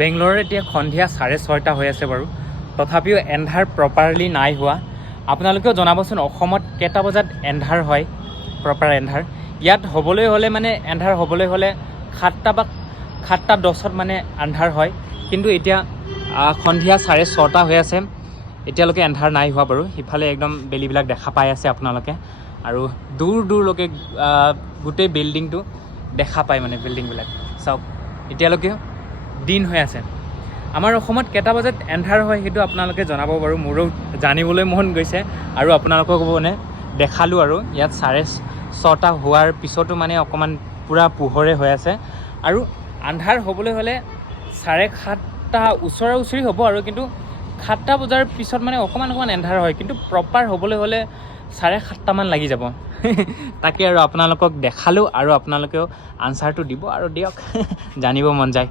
বেংগলোৰত এতিয়া সন্ধিয়া 6:30 হৈ আছে বাৰু, তথাপিও এন্ধাৰ প্ৰপাৰলি নাই হোৱা। আপোনালোকেও জনাবচোন অসমত কেইটা বজাত এন্ধাৰ হয়, প্ৰপাৰ এন্ধাৰ। ইয়াত হ'বলৈ হ'লে মানে এন্ধাৰ হ'বলৈ হ'লে 7টা বা 7:10 মানে আন্ধাৰ হয়, কিন্তু এতিয়া সন্ধিয়া 6:30 হৈ আছে, এতিয়ালৈকে এন্ধাৰ নাই হোৱা বাৰু। সিফালে একদম বেলিবিলাক দেখা পাই আছে আপোনালোকে, আৰু দূৰ দূৰলৈকে গোটেই বিল্ডিংটো দেখা পায় মানে বিল্ডিংবিলাক চাওক, এতিয়ালৈকে দিন হৈ আছে। আমাৰ অসমত কেইটা বজাত এন্ধাৰ হয় সেইটো আপোনালোকে জনাব বাৰু, মোৰো জানিবলৈ মন গৈছে আৰু আপোনালোকক মানে দেখালোঁ। আৰু ইয়াত 6:30 হোৱাৰ পিছতো মানে অকণমান পূৰা পোহৰে হৈ আছে, আৰু আন্ধাৰ হ'বলৈ হ'লে 7:30 ওচৰা ওচৰি হ'ব আৰু, কিন্তু 7টা বজাৰ পিছত মানে অকণমান এন্ধাৰ হয়, কিন্তু প্ৰপাৰ হ'বলৈ হ'লে 7:30 মান লাগি যাব। তাকে আৰু আপোনালোকক দেখালোঁ, আৰু আপোনালোকেও আনচাৰটো দিব আৰু দিয়ক, জানিব মন যায়।